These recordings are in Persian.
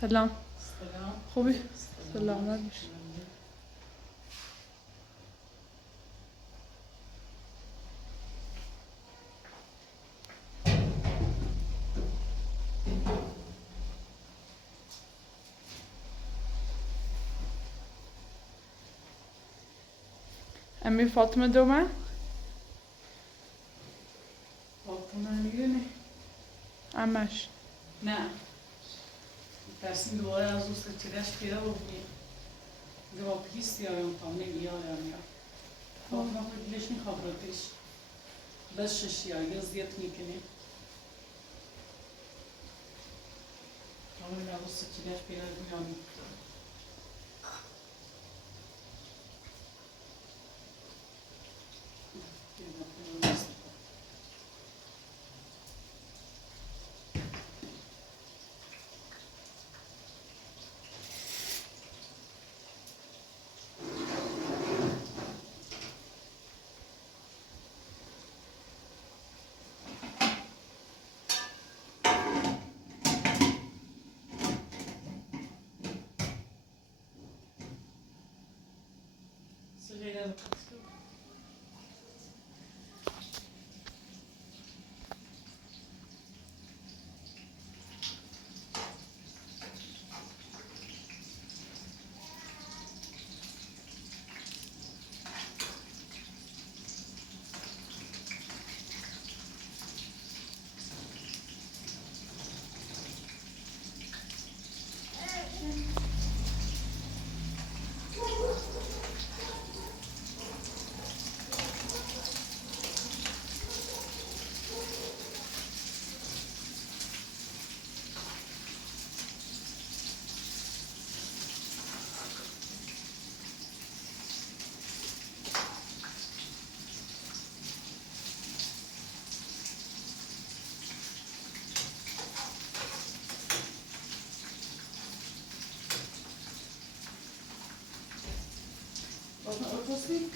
سلام. سلام. خوبی؟ سلامت باش. امی فاطمه دومه؟ فاطمه میدونی؟ امش نه ترسیم دوباره از او سچیدش پیدا بکنی جواب کلیست یایم تا نمیارم یا فاطمه خود دیلش میخوابرتش بس ششی یا زیت میکنی همون از او سچیدش پیدا میارم غیر از فاطمه اتوسی؟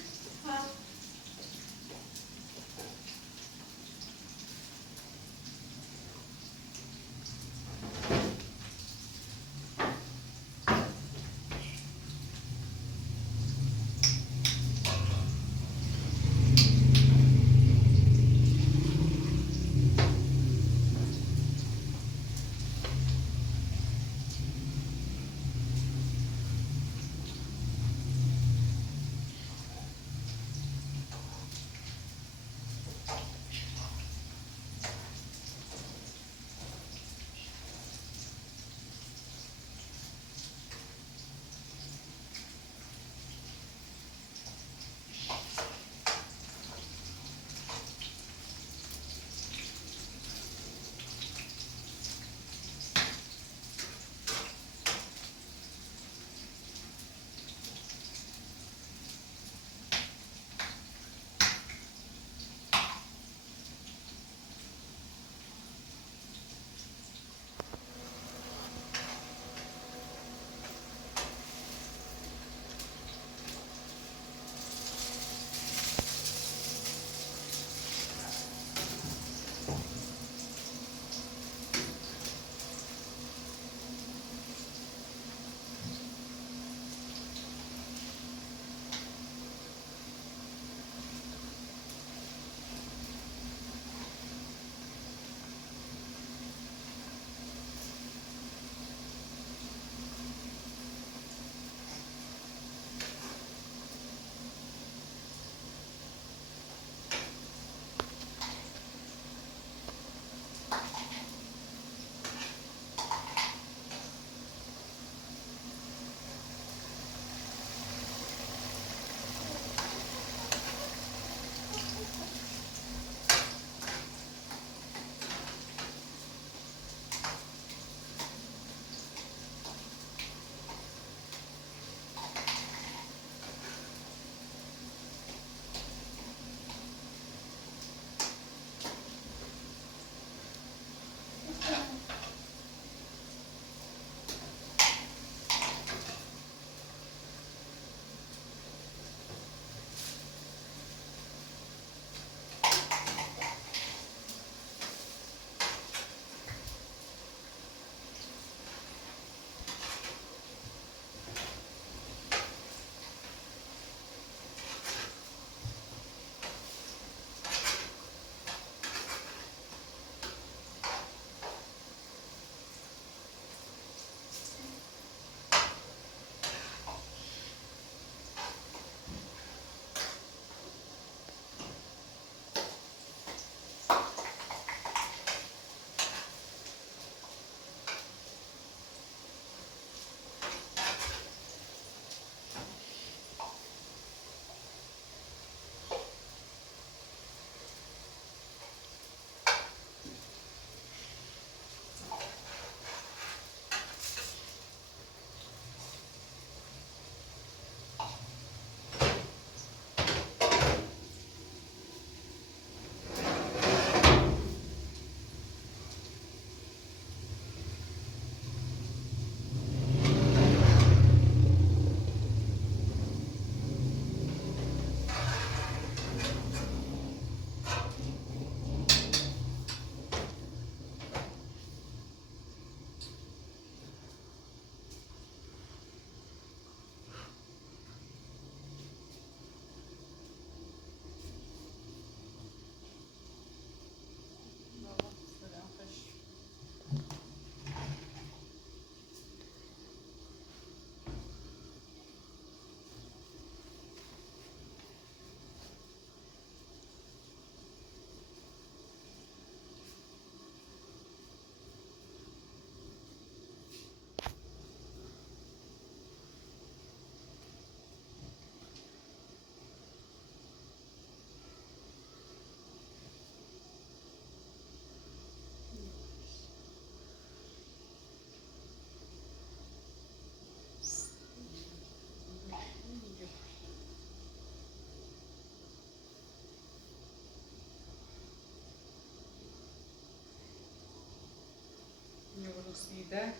ده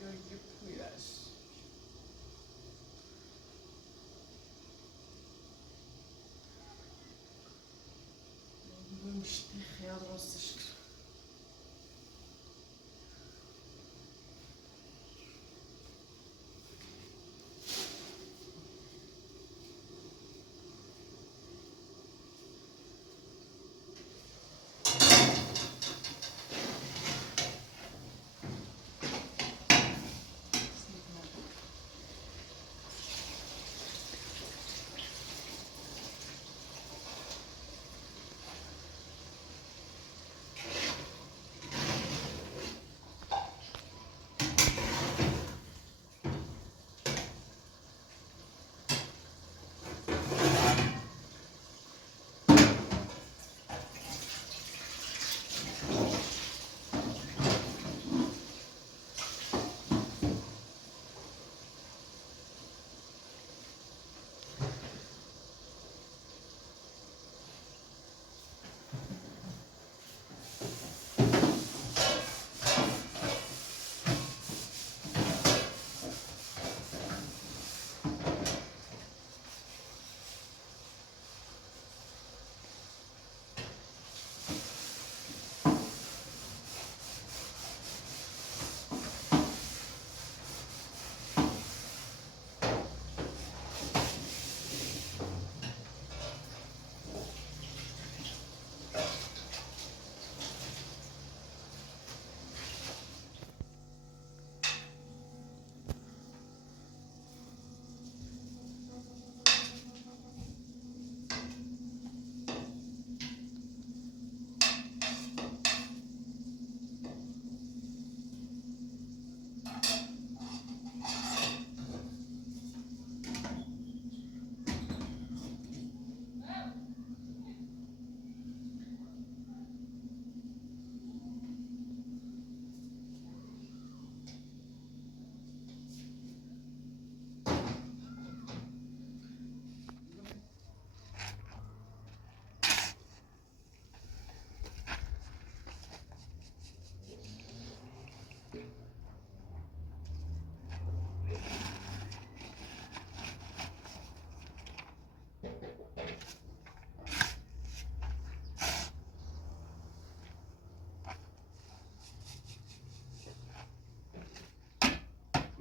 گویی پویش مشتی خیال راستش کرد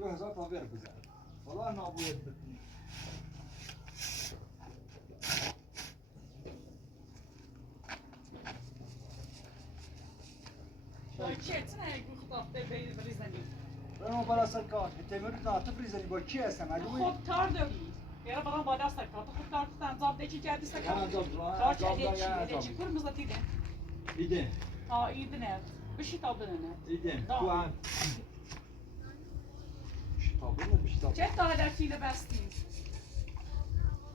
یه هزار تا بیر بزن والله نابود بکنی برام بالا سر کار تیمور ناطف ریزنی با کی هستم معلومه خب تار داری یارا برام بالا سر کار خب تار انجام ده چی جدی سر من کار انجام کار چه چی کور مزتی ده ایده ایده نه بشی تا بدنه ایده تو هم شتابونه بشتاب چه تا در چیله بستی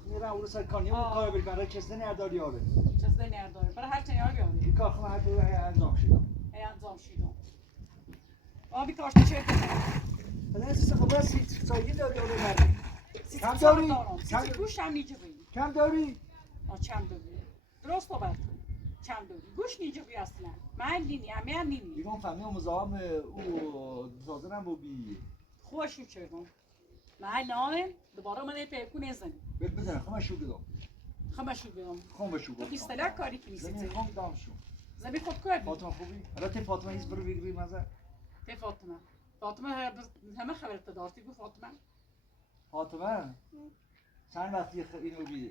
میرم اون سر کار نیمون کار بگم را کسی نداری آره چیز نداره برای هر چه یاری این کار خواهم هر دوره انجام شدم انجام شیدم آبی کارت چه حالا اساس خبر سایه داری آره مردی کم داری؟ سی گوش هم نیجه بایی کم داری؟ چم داری درست صحبت کن چم داری گوش نیجه بایی اصلا من لینی همه لینی بیگم فهمی و مزاهم او تازه بو بی خوشو چرم من نامم دوباره من پیکو نزنی بهت بزنم خمه شو بدم خمشو بیام خم بشو تو بیستلک کاری که میسی زمین خم دام شو زمین خود کاری فاطمه خوبی؟ حالا تی فاطمه ایز برو بگیری مزه تی فاطمه همه خبرت داشتی گفت فاطمه چند وقتی اینو بیدی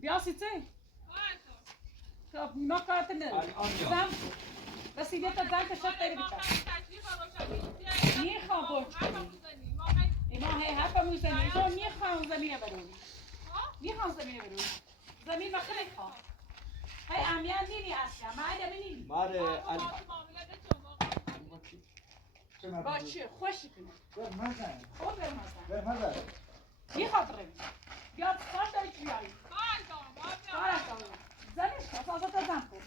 بیا سیتی خب ما کارت نداریم زن وسیله تا زن کشت داری بیتر میخوام برچ کنیم ایما هی حرف موزنی تو میخوام زمینه برونی میخوام زمینه برونی زمین وقت نخوام هی امیان نینی اصلا ما عدم نینی ماره با چی؟ خوشی کنه بر مزن خود برمزن بر مزن میخواد روی بیاد کار داری چی بیایی کار داری زنش کن تازه تا زن کن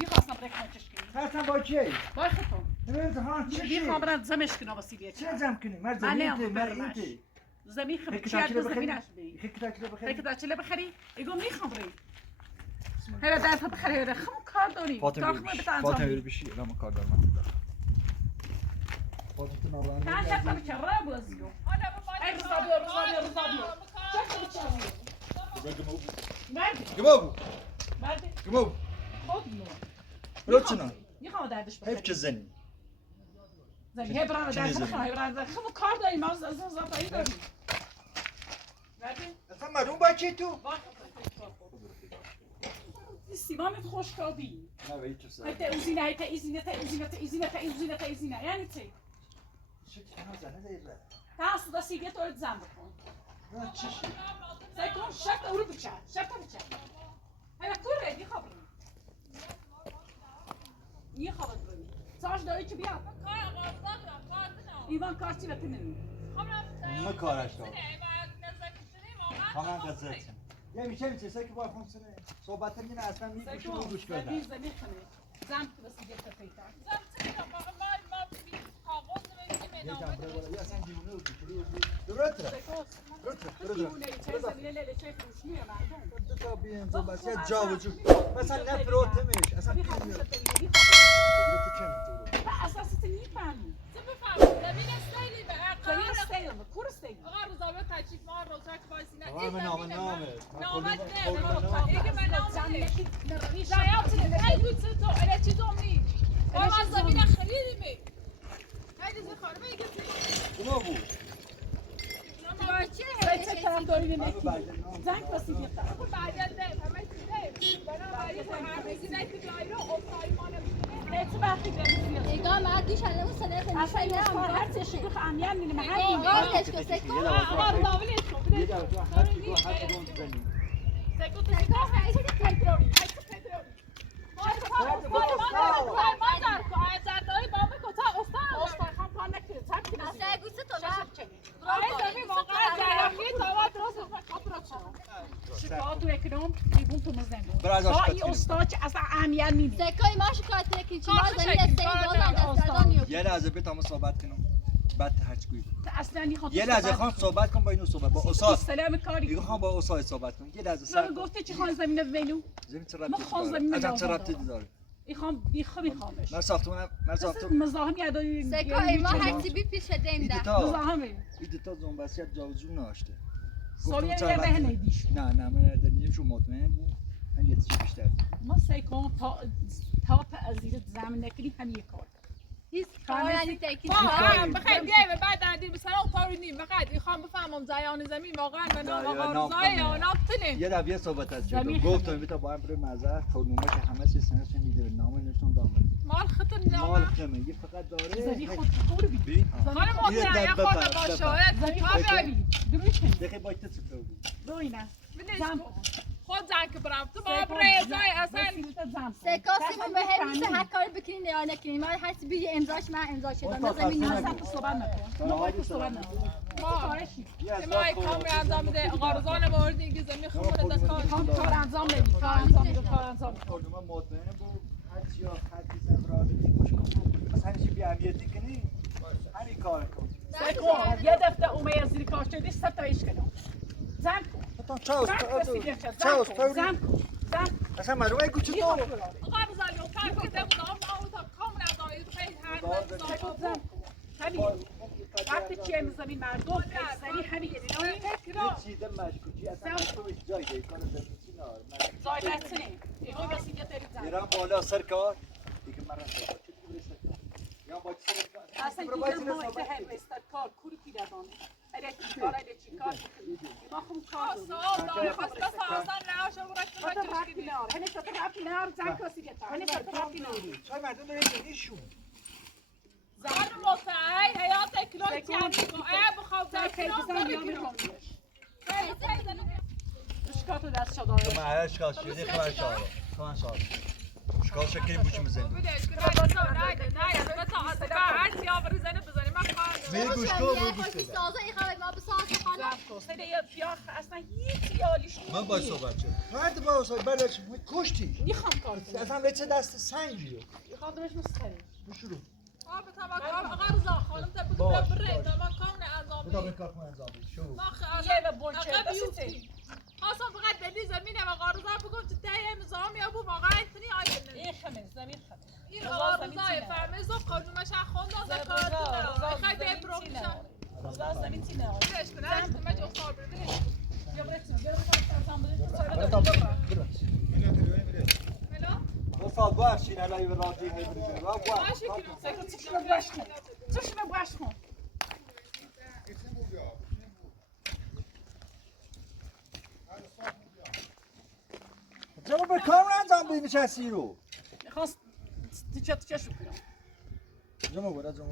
میخواستم رکنچش کنی خواستم با چی؟ باش خطون نمیدونم چی میخوام برم زمش کنم واسه بیاد چه زم کنی؟ مرد من زمین نمیخوام تی مرد برمش. این تی زمین خب خیلی چی از تاکیده زمین بخری؟ اش بی خیلی تاکیده بخری؟ خیلی تاچله بخری ایگو میخوام روی هر دست بخیر هر خم کار داری فاطمه داخل بشی بتانجام فاطمه بشی الان ما کار دارم فاطمه ناران نه شب که را بازیو ای رضا بیا چه چه مرد گمو مرد گمو خود نو روچنا میخوام دردش حیف بخیر که زنی زنی هی برام چه دست بخیر هی برام خم کار داری ما از زاپایی داری مرد اصلا معلوم با کی تو سیمان خوش کردی نه به هیچ سر هی ایزینه یعنی چی چه زنه دیره تاس دا سیگه تو زن بکن نه چی سیکون شفت اورو بچه شفت هی کوره دی خبر نی خبر داری ساش داری چی بیاد ایوان کارچی بکنیم ما کارش دارم کاملا قصد یه میشه چیزایی که با فونکسیونه صحبت میگن اصلا میگوشی رو گوش بدن زمین کنه زم که بس دیگه تفیتا یه جنبه بالا یا اصلا دیونه رو کشیدی درست دیونه چه زمینه لیله چه فروشی مردم دو تا بیان صحبت یه جا وجود مثلا نفروتمش اصلا میخوام تو چه میتونی اساسی نیفهمی زمین استیل کور استیل اونا بود چه کلام داری نمیکی زنگ پسی بیتا چه وقتی بمیزی نگاه مردی شده اون سنه خیلی اصلا این کار هر چه شکل خامیان می‌نیم هر نگاه تشکو سکو یه دفعه هر کی گفت هر کدوم بزنیم برای از این استاد اصلا اهمیت می‌بینه سکای ما شکایت نکنی چی ما زمین استیل بازم دستگردانی یه لحظه بتام صحبت کنم بعد هرچی گویی اصلا این خاطر یه لحظه خواهم صحبت کنم با اینو صحبت با استاد سلام کاری دیگه خواهم با استاد صحبت کنم یه لحظه سر من گفته چی خواهی زمینه بینو زمین چه ما ربطی خواهی داره زمینه اصلا چه داره. ربطی داره میخوامش من ساختمون مزاحم یادایی سکای ما هرچی بی پیش دیم ده مزاحمه ایدتا زنبسیت جاوزون ناشته سالی یه بهنه دیشو نه من نمیشون مطمئن بود من یه چیزی بیشتر ما سیکون تا پذیر زمین نکنی هم یک کار هیچ کاری تکی بخیر بیایم بعد دردیم مثلا اون نیم فقط میخوام بفهمم زایان زمین واقعا به نام آقا رضای یا نافتنه یه دفعه صحبت از چه گفتم میتا با هم برای مزه خانوما که همه چیز سنش میده نام نشون دامه مال خطر مال نام کمه یه فقط داره زمین خود خور بی ببین خانم محترم یه خورده با شاهد زمین تا خود بیایی بی درویشن دقیقه باید تسکر بود دوینه ببینید زم خود زن که برم تو با رضای اصلا سکاسیمون مهم نیست هر کاری بکنین یا نکنین ما هر چی بی امضاش من امضا شدم زمین اصلا نیست تو صحبت نکن ما باید تو صحبت نکن ما ما کار انجام میده آقا رضا مورد دیگه زمین خودمون دست کار کار انجام بدی کار انجام میده کار انجام خانوما مطمئن بود هر چی هر چی سفراد دیگوش کن اصلا چی بی اهمیتی کنی همین کار کن سکون یه دفعه اومه زیر کار شدی سه تا ایش کنم زم کن چاوس زم کن اصلا معلومه گوچه تو آقا رضا یو کار کرده بودم ما تا کام نداری خیلی هر همین وقتی چیه میزنی مردم پیسری همین یه یه چیز مشکوکی اصلا توش جای دی کار زمینی نار زای دستنه اینا بسی یه تری زن میرم بالا سر کار دیگه من رفتم چه دیگه سر کار یا با چه کار اصلا دیگه ما که هم استاد کار کوری پیدادان اگه چی کار ما خود کار سوال خواست بس آسان نهاش رو خاطر رفتی نار هنه خاطر رفتی نار زن کسی بیتا هنه خاطر رفتی نار چای مردم داره ایشون زن مطمئن حیات کلوی تیانی با ای بخواب در خیلی کنار زن یا داری میرم اشکاتو دست شداره ما هرش کاش شدی خوان شاد شکال شکلی بوچم زنده بودش که بسا نه بسا اصلا هر چی آوری زنه بزنی من کار می گوش کن گوش بده سازه ای خواهد ما بسازه خانم سه یه پیاخ اصلا هیچ یالیش نیست من باید صحبت شد فرد با صحبت بلش کشتی میخوام کار کنم اصلا به چه دست سنگی رو میخوام درش مستری بشورو آقا به تمام آقا رضا خانم تبدو باش، بره باش. ما کام نه انجام بدا بدیم. به کار کنم انجام بدی شو ما یه به برچه عقب دسته. بیفتیم. خواستم فقط دلی زمینه و آقا رضا بگم که تایی نظامی ابو واقعا اتنی آیدن. این خمس زمین خمس. این آقا رضای فرمز و قانونش خواندن زکات داره. خیلی به پروفیشن. رضا زمین تینه. بهش کنه ما جو خار بده. یا برسیم. یا برسیم. بدا بدا هلا. استاد باشین الان به راضی نمی‌بینی و ماشي كيلو. چشم باش کن. چرا به کار انجام بدی نشستی رو خواست تیچه شو کنم. جمع برا جمع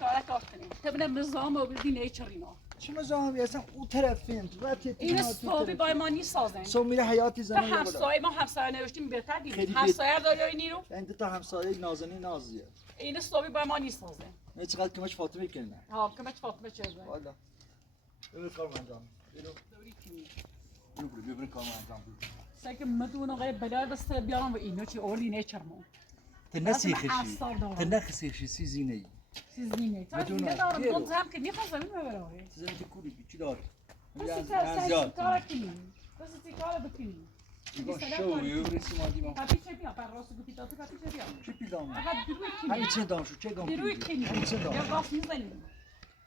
کارت کنیم. تبنم نظام و بدی نیچرینا. چی مزاحمی اصلا اون طرفین این صوبی با ما نیست سازن. سو میره حیاتی به زمین همسایه ما همسایه نوشتیم بهتر خیلی دیدیم. بهتر. همسایه داره این نیرو. این دو تا همسایه نازنین نازیه این صوبی با ما نیست سازن. نه چقدر کمش فاطمه کنه ها کمش فاطمه چیزه. والا ببر کار انجام ببر کار انجام بده سعی مدون آقای بلال بس بیارم و اینو چی اولی نیچرمون. تنسی خشی. تنخسی خشی سیزینه ای سیزینه. تا بدون دیگه دارم گیرو. دون زم که میخوام زمین ببرم. سیزینه که کوری چی داره بس کار کنیم. بس کار بکنیم. شو یه رسی مادی ما پاپی چه بیا پر راست گفتی تا پاپی چه بیا. چی پیدام فقط دیروی همین کنیم. چه دام شو چه دام دیروی کنیم. همین چه دام یا راست میزنیم.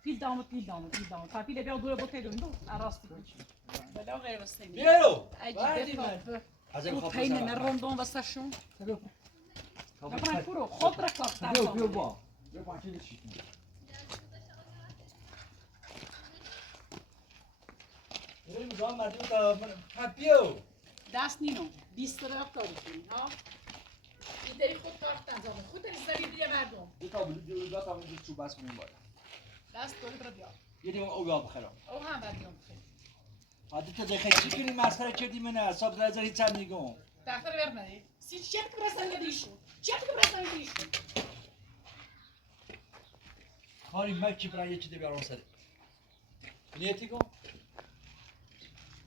پیل دام. پاپی لبیا دور بوته دو راست کنیم. بلا غیر وستی. بیارو عجیبه از او خواب پین نروندون واسهشون. نبرای پرو خود را کار بیا با چه چی بریم جان مردم تا پاپیو دست نینو 20 تا کار کنیم ها. این دری خود کار انجام خود زمین دیگه مردم. دو تا بلو دو تا من چوب بس کنیم بالا دست دور را بیا. یه دیگه او بیا بخرم او هم بدیام خیلی. حالا تو دیگه چی کنی مسخره کردی من حساب نظر هیچ هم نگم دفتر برنامه. سی چت که برسن دیشون. چت که برسن دیشون. کاری مکی برای یه چیزی بیارم سر نیتی کن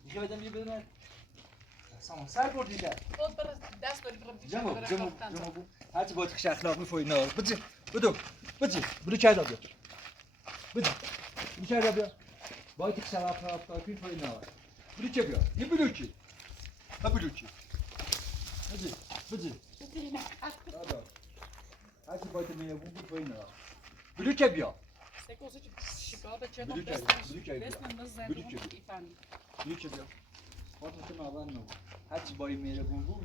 دیگه بدم یه بدم سر بردی کرد خود برس دست داری برم دیشون. جمع بو هرچی باید خش اخلاق میفوی نه بدو چای داد بیا بدو چای داد بیا باید خش اخلاق میفوی نه بدو چه بیا یه بدو چی بدو هرچی باید میابون میفوی نه بدو چه بیا سکوزه شکایت چه بدو دارم چای بس من مزه ایفانی. چه بیا خاطر تو نابن نو هرچی باید میره بون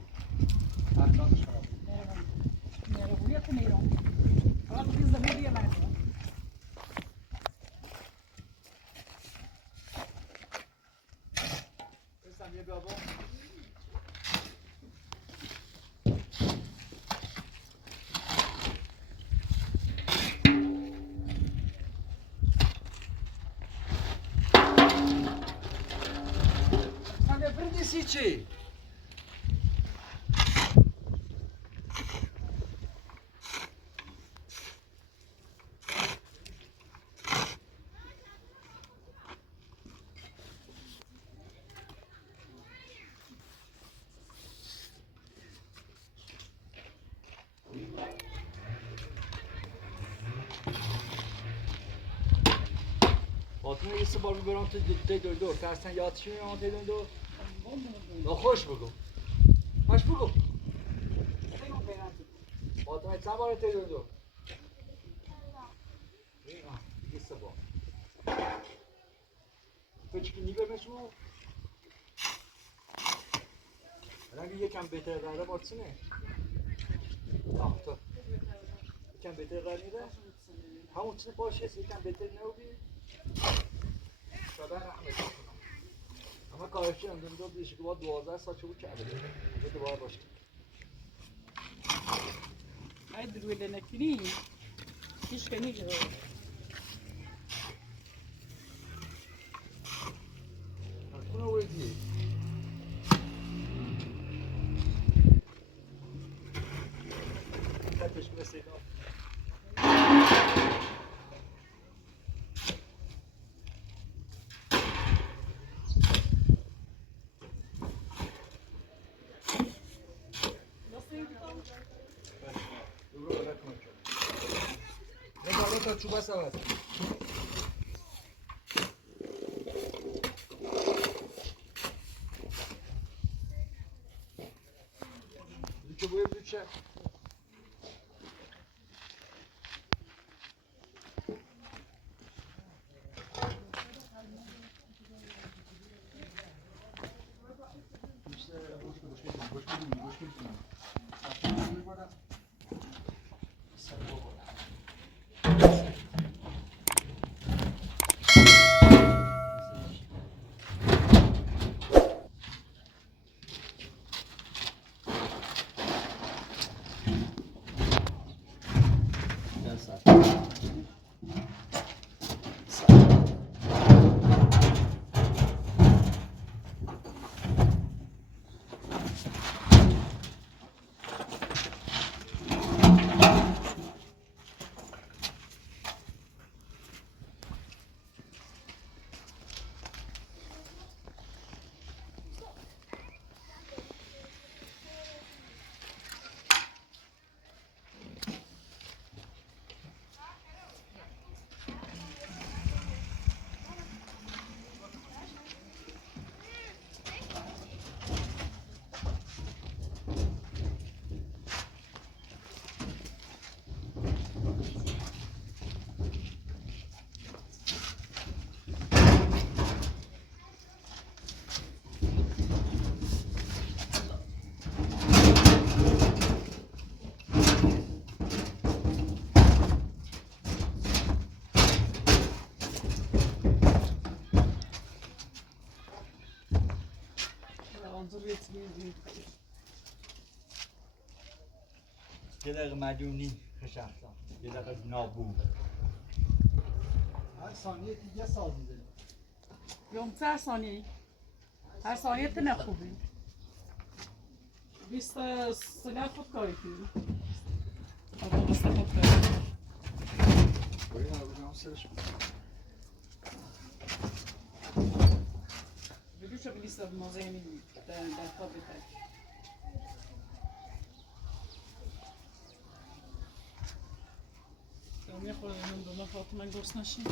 اخلاقش خراب نرویت میرم. حالا دیگه زمین دیگه مردم. بستم یه بابا sen de brindisi içi. Fatma یه سه بار میبرم تو دور که اصلا یادشی میرم تو دور خوش بگو فاطمه چند بار تو دور یه سه بار تو چی کنی برمشو الان یکم بهتر قراره بارچنه تو یکم بهتر قراره نیده همون چیز باشه یکم بهتر نوبی شده رحمت کنم اما کارشی هم دو دیشه که باید 12 ساعت چه بود کرده یه دوباره باشه ای دروی لنکنی. هیچ کنی که. کنه ویدی کتش مثل اینا تا چوبه سواد Luce voi luce. یه دقیقه مدیونی خشختا یه دقیقه نابود هر ثانیه دیگه ساز میزنی یوم هر ثانیه هر ثانیه تنه خوبی 20 ساله خود کاری کنی آقا 20 خود کاری باید نبودم سرش بگو چه بلیست موزه میدی در خواب بتر میخورم اینم دوما فاطمه گوست نشین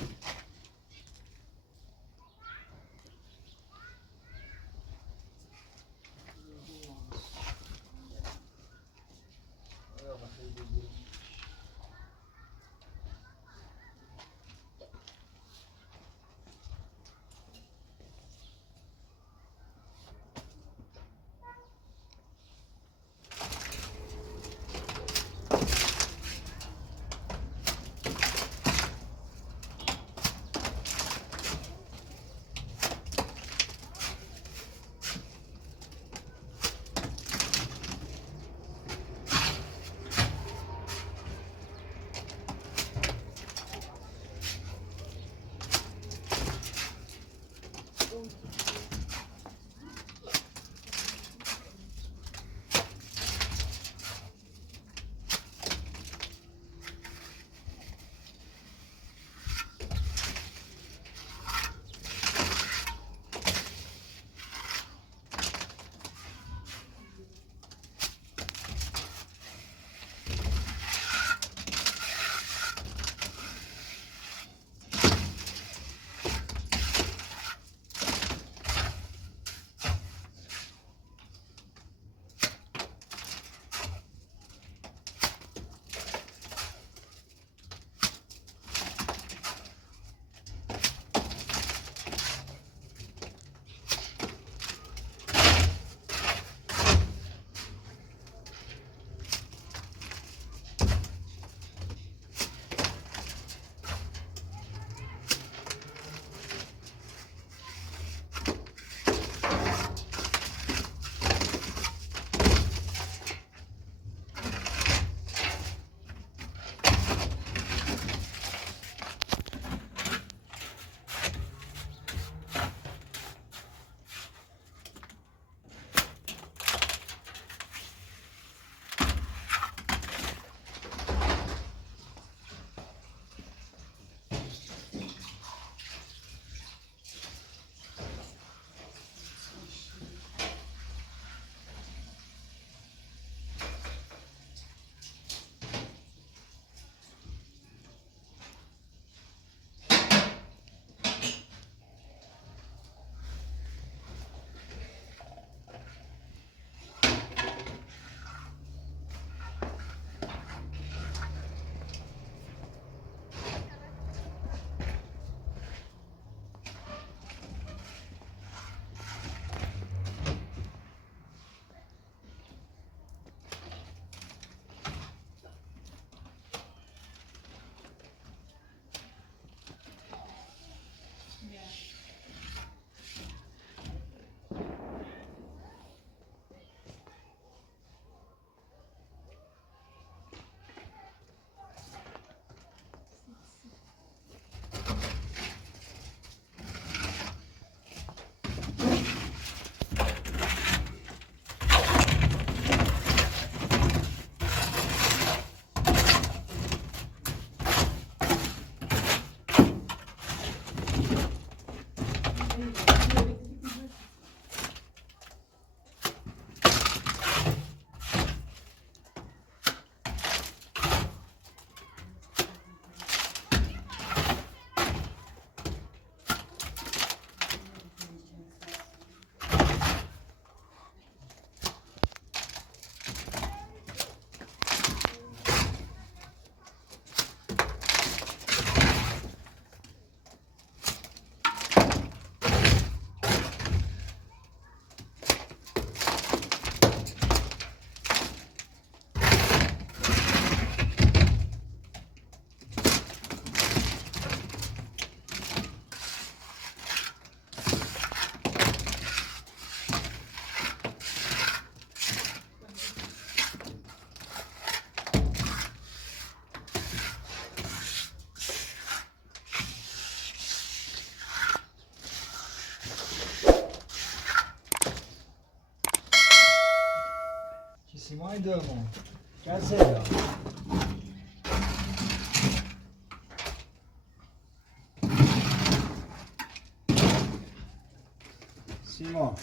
Aynı dövme. Gelsene ya. Simon.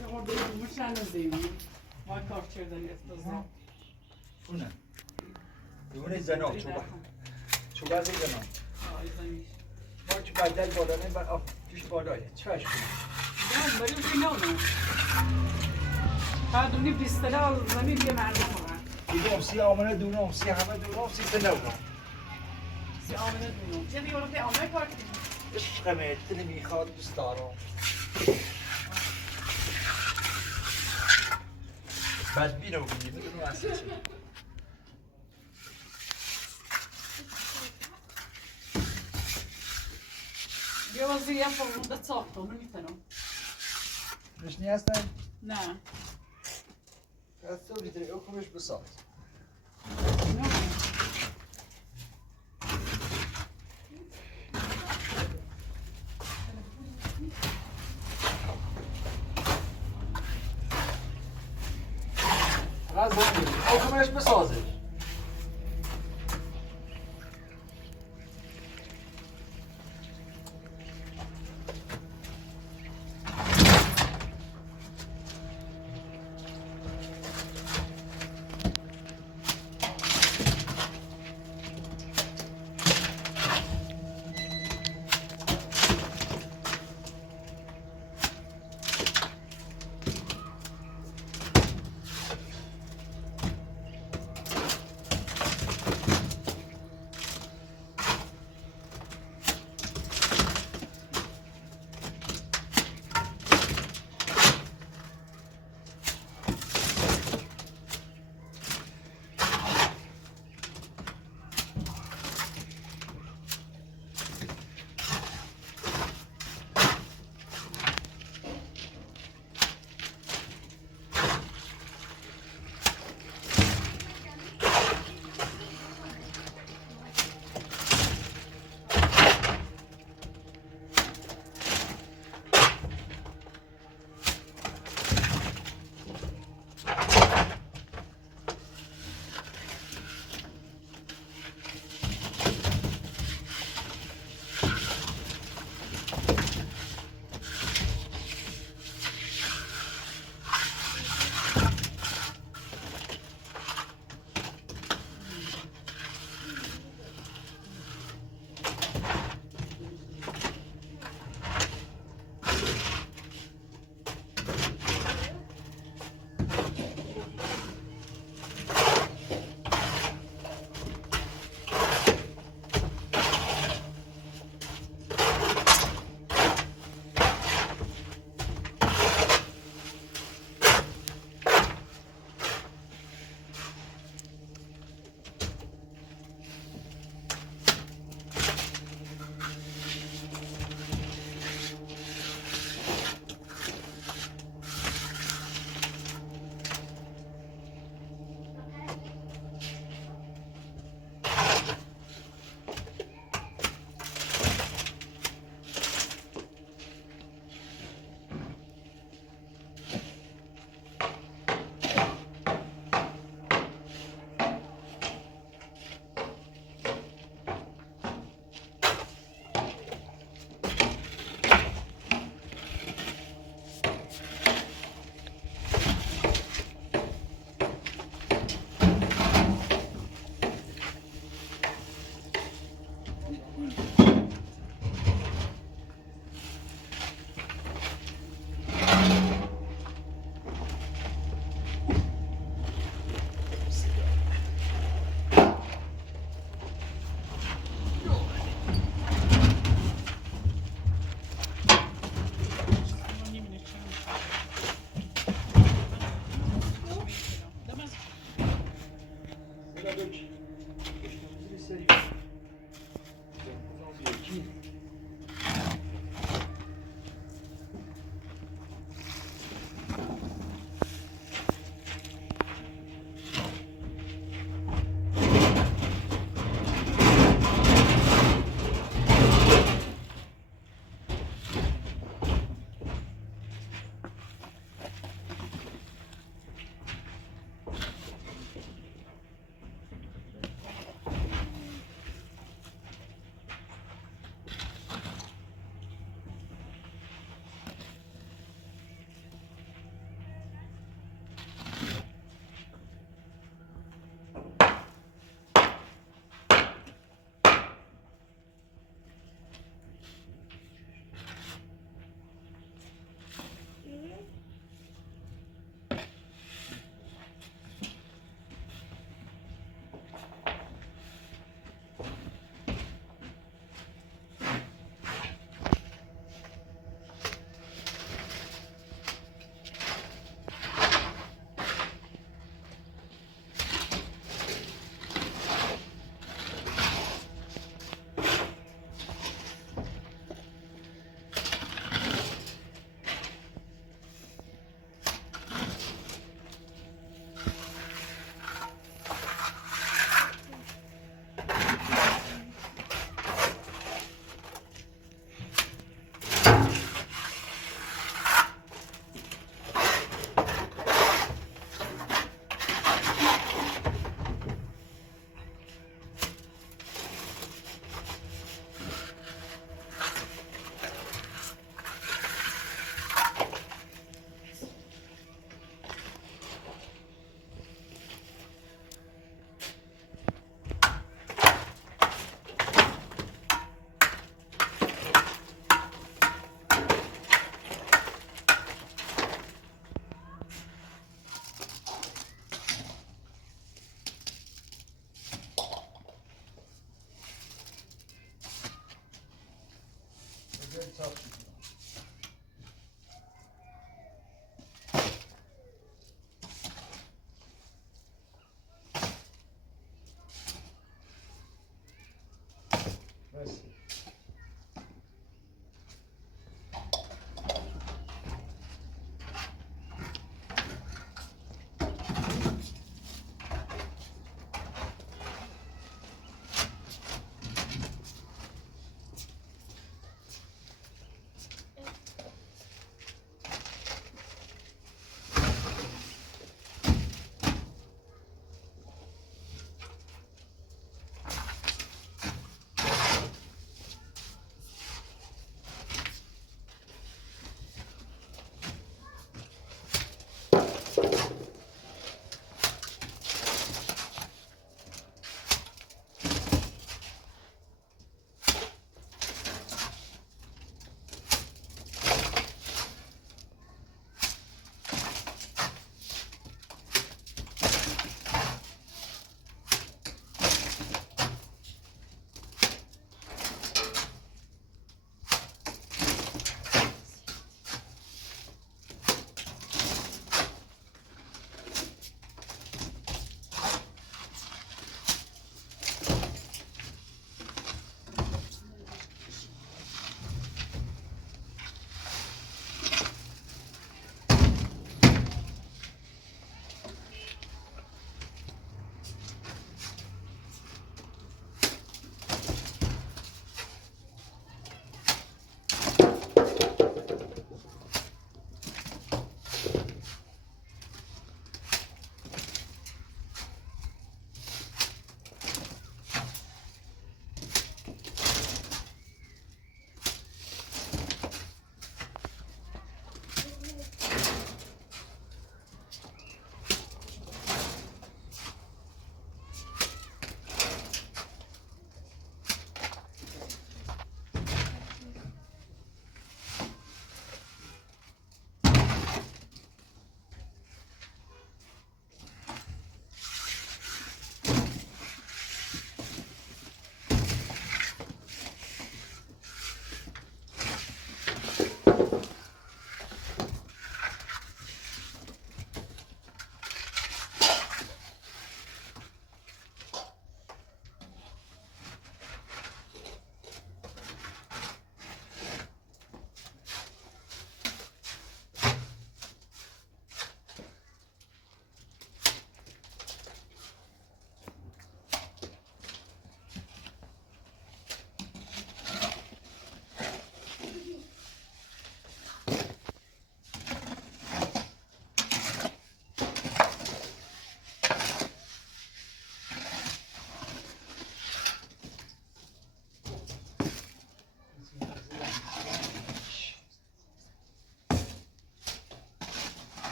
Jag har blivit motståndare. Vad kort det efter så. اونه دونه زنا چوبر زنا Ja, izlemiş. ما که بدل بالا نیم بر پیش بالایه چش کنیم Ben böyle bir ne oldu? Ha dün bir stela zamin bir merdem var. دیگه امسی آمنه دونه امسی همه دونه امسی سنوگا Si amene dün. Jadi orada bir amel var. عشقمه دلی میخواد دوست دارم بدبین رو بگیم بدون اصلا Bir vaziyet yapalım da çaktı onu bitelim. نشنی هستن؟ Ne? از تو بیتری او کمش بساز Ne? از او کمش بسازه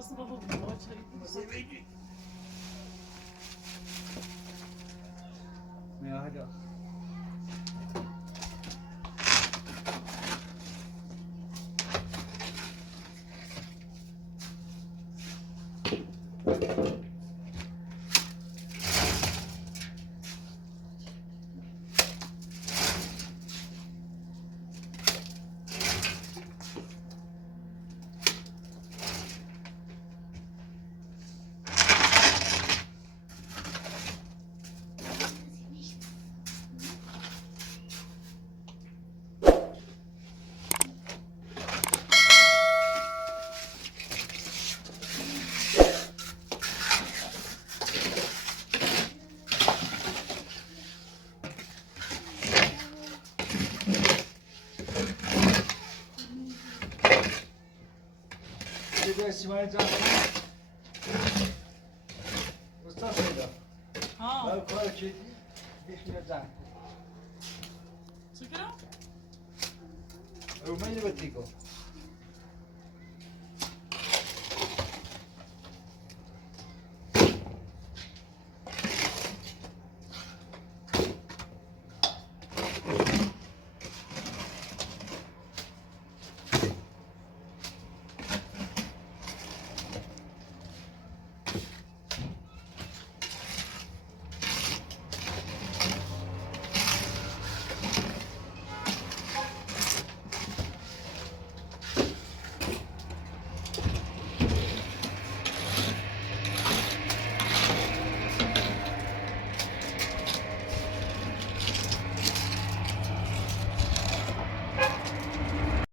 Burası da dolu. Açayım. Ya hadi. Şimdi Simay Can. Usta söyle. Ha. Ben kolay ki bir can. Çıkıyor. Ömer'i batiko.